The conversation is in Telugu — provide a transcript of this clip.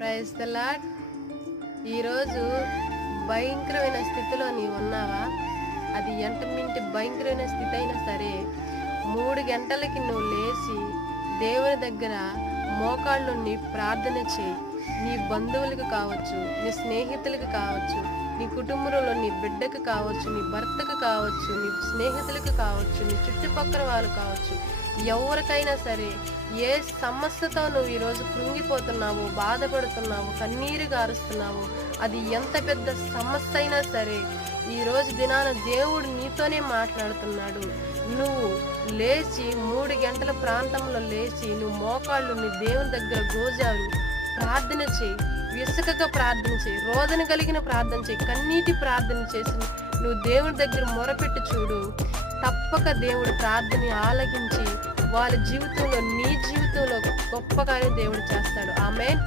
Praise the lord. ఈరోజు భయంకరమైన స్థితిలో నీవు ఉన్నావా? అది ఎంతమింటి భయంకరమైన స్థితి అయినా సరే 3 గంటలకి నువ్వు లేచి దేవుని దగ్గర మోకాళ్ళు నీ ప్రార్థన చేయి. నీ బంధువులకు కావచ్చు, నీ స్నేహితులకు కావచ్చు, నీ కుటుంబంలో నీ బిడ్డకు కావచ్చు, నీ భర్తకు కావచ్చు, నీ స్నేహితులకు కావచ్చు, నీ చుట్టుపక్కల వాళ్ళు కావచ్చు, ఎవరికైనా సరే ఏ సమస్యతో నువ్వు ఈరోజు కృంగిపోతున్నావు, బాధపడుతున్నావు, కన్నీరు గారుస్తున్నావు, అది ఎంత పెద్ద సమస్య అయినా సరే ఈరోజు దినాన దేవుడు నీతోనే మాట్లాడుతున్నాడు. నువ్వు లేచి 3 గంటల ప్రాంతంలో లేచి నువ్వు మోకాళ్ళు నీ దేవుని దగ్గర గోజాలు ప్రార్థన చేయి. విసుకగా ప్రార్థన చేయి, రోదన కలిగిన ప్రార్థన చేయి, కన్నీటి ప్రార్థన చేసి నువ్వు దేవుడి దగ్గర మొరపెట్టి చూడు. తప్పక దేవుడు ప్రార్థన ఆలకించి వాళ్ళ జీవితంలో నీ జీవితంలో గొప్పగానే దేవుడు చేస్తాడు. ఆమేన్.